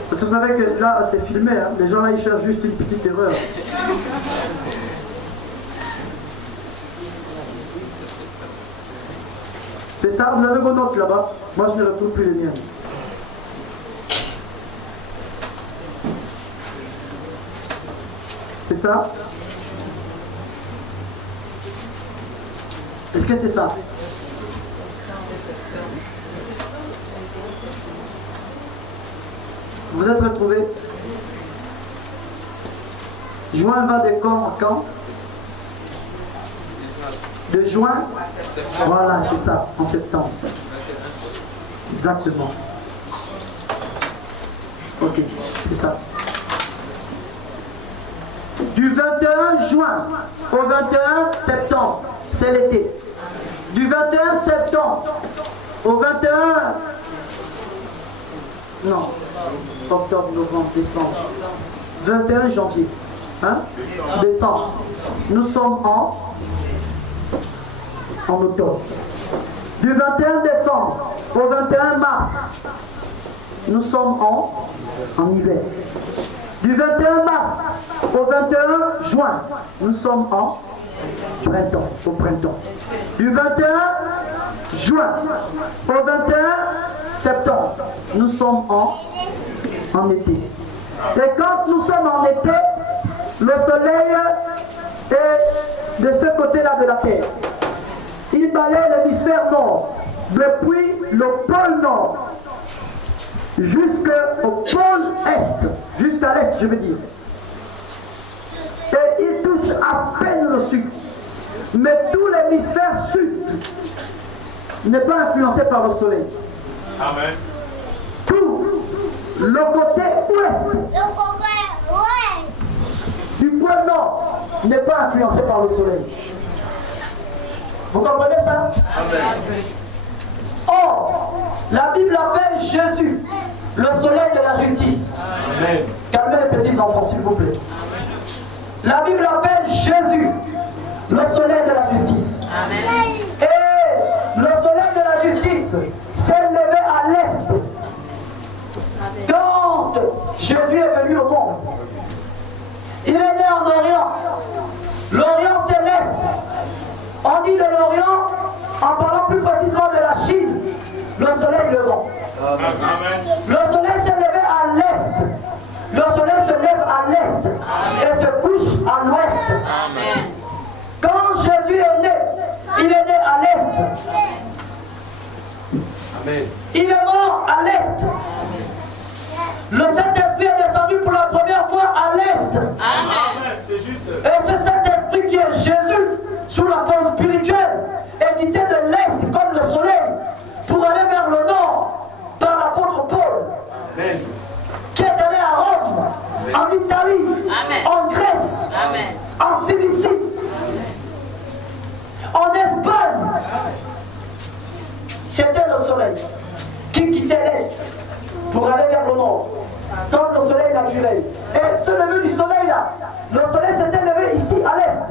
Parce que vous savez que là, c'est filmé, hein? Les gens là, ils cherchent juste une petite erreur. C'est ça, vous avez vos notes là-bas. Moi, je ne retrouve plus les miennes. C'est ça? Est-ce que c'est ça? Vous êtes retrouvés? Juin va de quand en quand? De juin? Voilà, c'est ça, en septembre. Exactement. Ok, c'est ça. Du 21 juin au 21 septembre, c'est l'été. Du 21 septembre au 21... Non, octobre, novembre, décembre. 21 janvier. Hein? Décembre. Nous sommes en octobre. Du 21 décembre au 21 mars, nous sommes en hiver. Du 21 mars au 21 juin, nous sommes en printemps, au printemps. Du 21 juin au 21 septembre, nous sommes en été. Et quand nous sommes en été, le soleil est de ce côté-là de la Terre. Il balaye l'hémisphère nord, depuis le pôle nord jusqu'au pôle est, jusqu'à l'est, je veux dire. Et il touche à peine le sud. Mais tout l'hémisphère sud n'est pas influencé par le soleil. Amen. Tout le côté ouest du pôle nord n'est pas influencé par le soleil. Vous comprenez ça? Amen. Or, la Bible appelle Jésus le soleil de la justice. Amen. Calmez les petits enfants, s'il vous plaît. La Bible appelle Jésus le soleil de la justice. Amen. Et le soleil de la justice s'est levé à l'est. Quand Jésus est venu au monde, il est né en Orient. L'Orient c'est l'est. On dit de l'Orient, en parlant plus précisément de la Chine, le soleil levant. Amen. Le soleil s'est levé à l'est. Le soleil se lève à l'est et se couche à l'ouest. Amen. Quand Jésus est né, il est né à l'est. Amen. Il est mort à l'est. Le Saint-Esprit est descendu pour la première fois à l'est. Amen. C'est juste. Et ce Saint-Esprit qui est Jésus, sous la forme spirituelle, est quitté de l'est comme le soleil pour aller vers le nord par l'apôtre Paul, Amen. qui est allé à Rome, en Italie, Amen. en Grèce, Amen. en Cilicie, en Espagne. C'était le soleil qui quittait l'est pour aller vers le nord, comme le soleil naturel. Et ce lever du soleil là, le soleil s'était levé ici à l'est.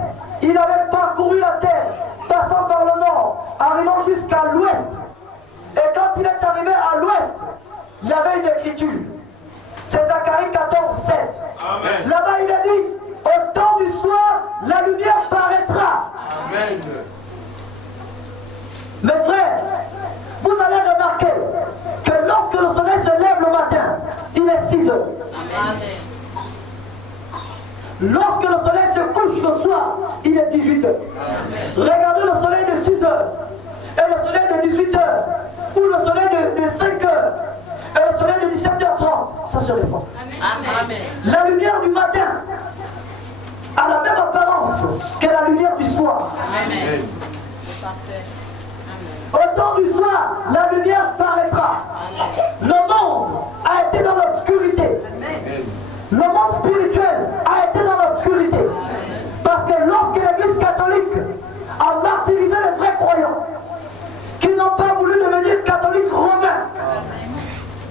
Il avait parcouru la terre, passant par le nord, arrivant jusqu'à l'ouest. Et quand il est arrivé à l'ouest, il y avait une écriture. C'est Zacharie 14, 7. Amen. Là-bas, il a dit, au temps du soir, la lumière paraîtra. Amen. Mes frères, vous allez remarquer que lorsque le soleil se lève le matin, il est 6 heures. Amen. Lorsque le soleil se couche le soir, il est 18 heures. Regardez le soleil de 6 heures, et le soleil de 18 heures, ou le soleil de 5 heures, et le soleil de 17h30. Ça se ressent. Amen. La lumière du matin a la même apparence que la lumière du soir. Amen. Parfait. Amen. Au temps du soir, la lumière paraîtra. Le monde a été dans l'obscurité. Amen. Le monde spirituel a été dans l'obscurité. Parce que lorsque l'Église catholique a martyrisé les vrais croyants, qui n'ont pas voulu devenir catholiques romains,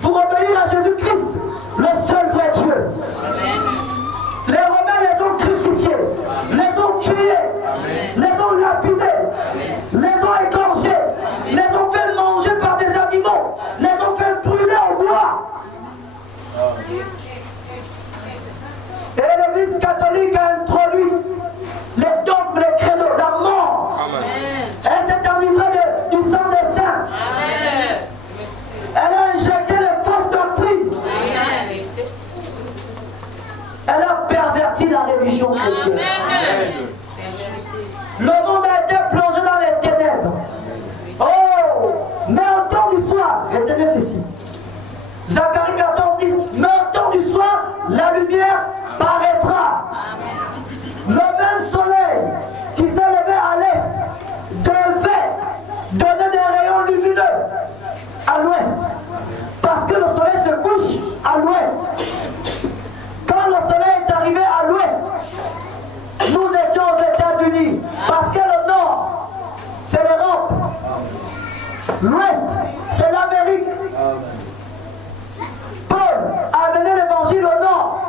pour obéir à Jésus-Christ, le seul vrai Dieu. Les Romains les ont crucifiés, les ont tués, les ont lapidés, les ont égorgés, les ont fait manger par des animaux, les ont fait brûler au bois. Et l'Église catholique a introduit les dogmes, les credos, la mort. Elle s'est enivrée du sang des saints. Elle a injecté les fausses doctrines. Elle a perverti la religion chrétienne. Le monde a été plongé dans les ténèbres. Oh, mais au temps du soir, retenez ceci. Zacharie 14 dit, mais au temps du soir, la lumière paraîtra. Le même soleil qui s'est levé à l'est devait donner des rayons lumineux à l'ouest. Parce que le soleil se couche à l'ouest. Quand le soleil est arrivé à l'ouest, nous étions aux États-Unis. Parce que le nord, c'est l'Europe. L'ouest, c'est l'Amérique. Paul a amené l'évangile au nord.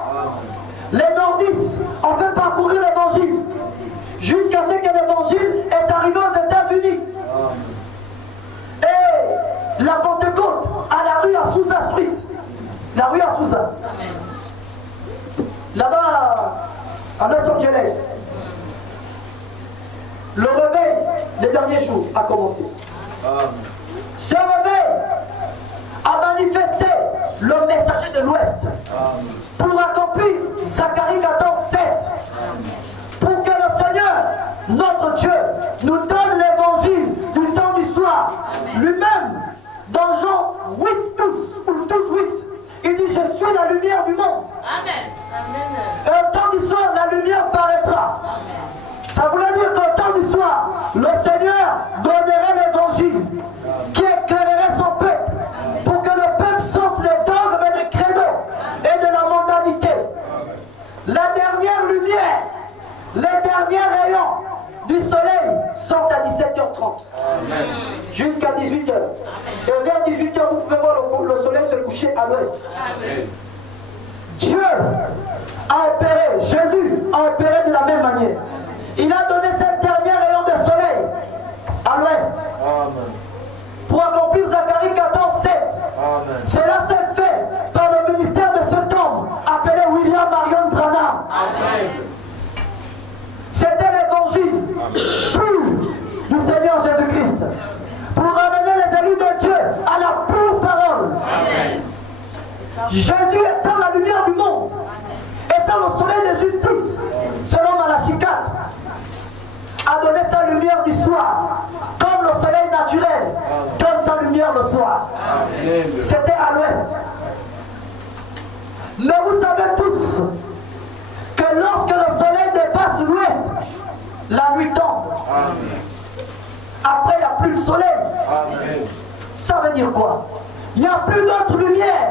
Les nordistes ont fait parcourir l'évangile jusqu'à ce que l'évangile est arrivé aux États-Unis. Et la Pentecôte à la rue Azusa Street. La rue Azusa. Là-bas, à Los Angeles. Le réveil des derniers jours a commencé. Ce réveil a manifesté le messager de l'Ouest pour accomplir Zacharie 14, 7. Pour que le Seigneur, notre Dieu, nous donne l'évangile du temps du soir. Lui-même, dans Jean 8, 12 ou 12, 8, il dit, je suis la lumière du monde. Amen. Et au temps du soir, la lumière paraîtra. Ça voulait dire qu'au temps du soir, le Seigneur donnerait l'évangile qui éclairerait son peuple pour que le peuple sorte des dogmes et des credos et de la mondanité. La dernière lumière, les derniers rayons du soleil sortent à 17h30 jusqu'à 18h. Et vers 18h, vous pouvez voir le soleil se coucher à l'ouest. Dieu a opéré, Jésus a opéré de la même manière. Il a donné cette dernière rayon de soleil à l'ouest pour accomplir Zacharie 14, 7. Cela s'est fait par le ministère de cet homme appelé William Marion Branham. C'était l'évangile pur du Seigneur Jésus-Christ pour ramener les élus de Dieu à la pure parole. Jésus étant la lumière du monde, étant le soleil de justice, selon Malachie 4, a donné sa lumière du soir, comme le soleil naturel donne sa lumière le soir. C'était à l'ouest. Mais vous savez tous que lorsque le soleil dépasse l'ouest, la nuit tombe. Après, il n'y a plus de soleil. Ça veut dire quoi? Il n'y a plus d'autre lumière.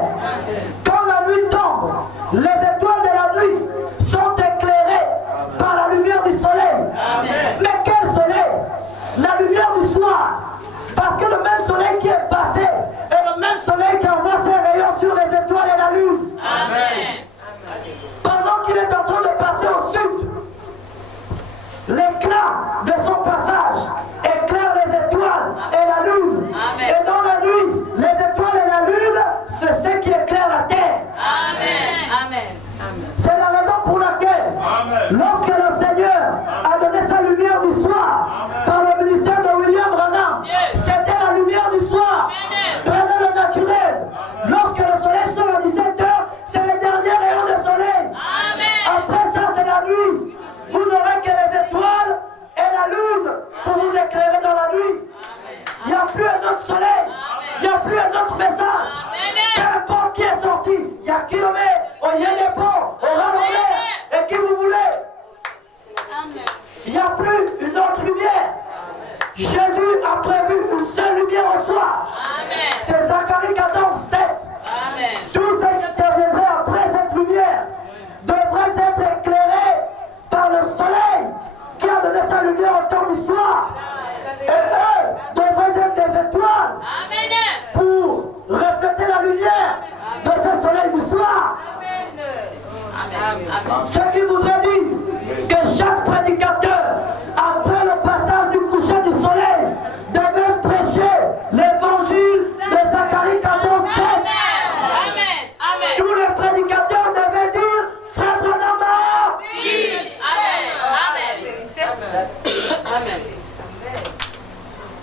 Quand la nuit tombe, les étoiles de la nuit sont éclairées par la lumière du soleil. Mais quel soleil? La lumière du soir. Parce que le même soleil qui est passé est le même soleil qui envoie ses rayons sur les étoiles et la lune. Pendant qu'il est en train de passer au sud, l'éclat de son passage éclaire les étoiles et la lune. Et dans la nuit, les étoiles et la lune, c'est ce qui éclaire la terre. C'est la raison pour laquelle, lorsque le Seigneur a donné sa lumière du soir par le ministère de William Branham, c'était la lumière du soir. Prenez le naturel. Lorsque le soleil sort à 17h, c'est les derniers rayons de soleil. Après ça, c'est la nuit. Vous n'aurez que les étoiles et la lune pour vous éclairer dans la nuit. Il n'y a plus un autre soleil. Il n'y a plus un autre message. Peu importe qui est sorti. Il y a kilomètres, au Yénépo, au Ranoulé, et qui vous voulez. Il n'y a plus une autre lumière. Jésus a prévu une seule lumière au soir. C'est Zacharie 14, 7. Tout ce qui interviendrait après cette lumière soir. Et eux devraient être des étoiles pour refléter la lumière de ce soleil du soir. Ce qui voudrait dire que chaque prédicateur, après le passage du coucher du soleil, devait prêcher l'évangile de Zacharie 14:7. Tous les prédicateurs devaient dire Frère Branham.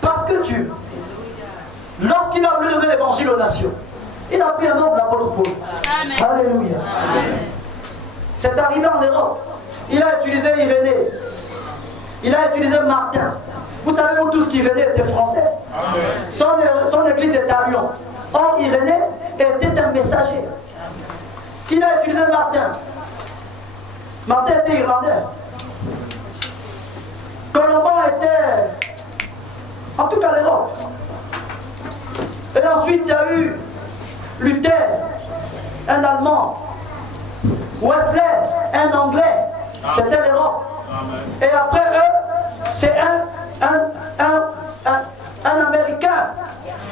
Parce que Dieu, lorsqu'il a voulu donner l'évangile aux nations, il a pris un homme, l'apôtre Paul. Alléluia. C'est arrivé en Europe. Il a utilisé Irénée. Il a utilisé Martin. Vous savez où tous qu'Irénée était français. Son église était à Lyon. Or, Irénée était un messager. Il a utilisé Martin. Martin était irlandais. Colomban était en tout cas l'Europe. Et ensuite, il y a eu Luther, un Allemand. Wesley, un Anglais. C'était l'Europe. Et après eux, c'est un Américain.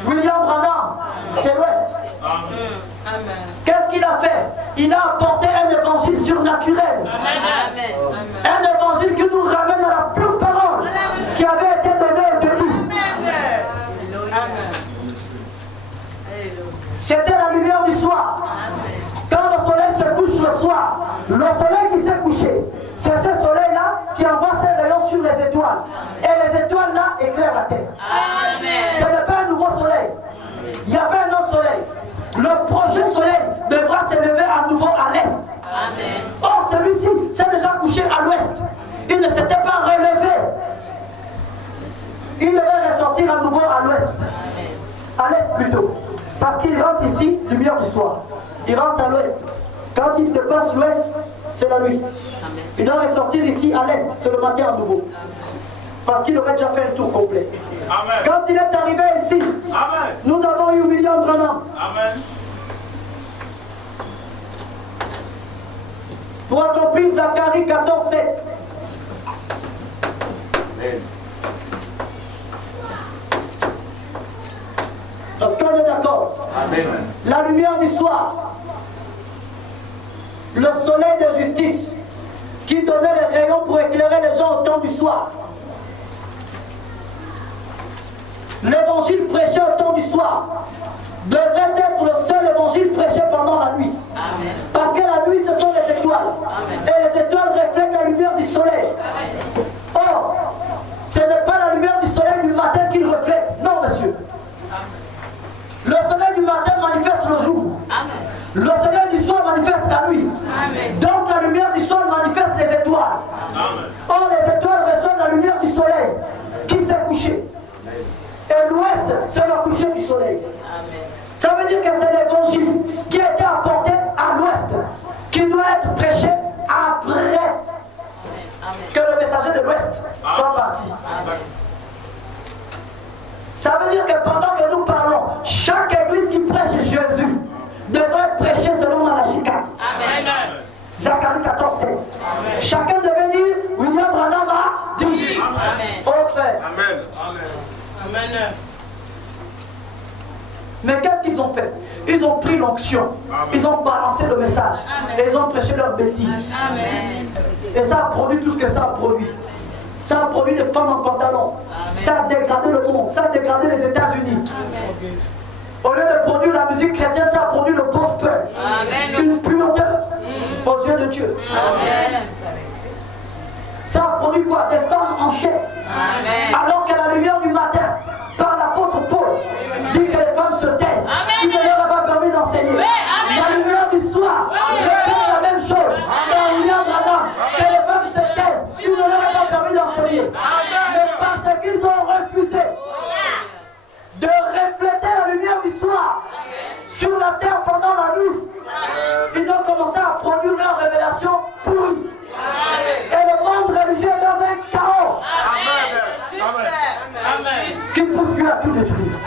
William Branham, c'est l'Ouest. Qu'est-ce qu'il a fait? Il a apporté un évangile surnaturel. Un évangile qui nous ramène à la pure parole qui avait été donnée au début. C'était la lumière du soir. Quand le soleil se couche le soir, le soleil qui s'est couché, c'est ce soleil-là qui envoie ses rayons sur les étoiles. Et les étoiles-là éclairent la terre. Ce n'est pas un nouveau soleil. Il n'y a pas un autre soleil. Le prochain soleil devra s'élever à nouveau à l'est. Or, celui-ci s'est déjà couché à l'ouest. Il ne s'était pas relevé. Il devait ressortir à nouveau à l'ouest. À l'est plutôt. Parce qu'il rentre ici, lumière du soir. Il rentre à l'ouest. Quand il dépasse l'ouest, c'est la nuit. Il doit ressortir ici à l'est, c'est le matin à nouveau. Parce qu'il aurait déjà fait un tour complet. Amen. Quand il est arrivé ici, Amen. nous avons eu William Branham. Amen. Pour accomplir Zacharie 14:7. Amen. Est-ce qu'on est d'accord? Amen. La lumière du soir, le soleil de justice qui donnait les rayons pour éclairer les gens au temps du soir. L'évangile prêché au temps du soir devrait être le seul évangile prêché pendant la nuit. Amen. Parce que la nuit, ce sont les étoiles. Amen. Et les étoiles reflètent la lumière du soleil. Or, ce n'est pas la lumière du soleil du matin qu'il reflète. Non, monsieur. Le soleil du matin manifeste le jour. Amen. Le soleil du soir manifeste la nuit. Amen. Donc la lumière du soir manifeste les étoiles. Amen. Or, les étoiles reçoivent la lumière du soleil qui s'est couché. Et l'ouest, c'est le coucher du soleil. Amen. Ça veut dire que c'est l'évangile qui a été apporté à l'ouest, qui doit être prêché après que le messager de l'ouest soit parti. Ça veut dire que pendant que nous parlons, chaque église qui prêche Jésus devrait prêcher selon Malachie 4. Amen. Zacharie 14:7. Chacun devait dire William Branham a dit. Amen. Au frère. Amen. Amen. Mais qu'est-ce qu'ils ont fait? Ils ont pris l'onction, ils ont balancé le message et ils ont prêché leurs bêtises. Amen. Et ça a produit tout ce que ça a produit. Ça a produit des femmes en pantalon. Ça a dégradé le monde, ça a dégradé les États-Unis. Au lieu de produire la musique chrétienne, ça a produit le gospel. Amen. Une pureté aux yeux de Dieu. Amen. Ça a produit quoi? Des femmes en chair. Amen. Alors que la lumière du matin, par l'apôtre Paul, dit que les femmes se taisent. Il ne leur a pas permis d'enseigner. La lumière du soir répète la même chose. Dans la lumière Branham, que les femmes se taisent. Il ne leur a pas permis d'enseigner. Mais parce qu'ils ont refusé de refléter la lumière du soir sur la terre pendant la nuit, ils ont commencé à produire leur révélation pourrie. Et le monde religieux est dans un chaos qui pousse Dieu à tout détruire.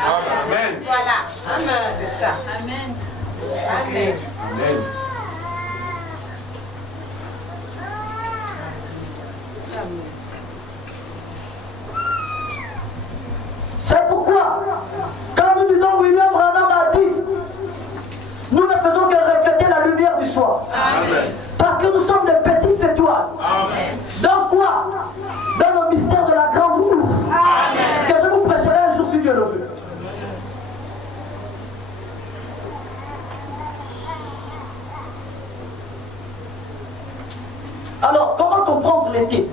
Amen. Voilà. Amen. C'est ça. Amen. Amen. Amen. ne faisons que refléter la lumière du soir. Amen. Parce que nous sommes des petites étoiles. Amen. Dans quoi? Dans le mystère de la grande ours. Amen. Que je vous prêcherai un jour si Dieu le veut. Alors, comment comprendre l'été?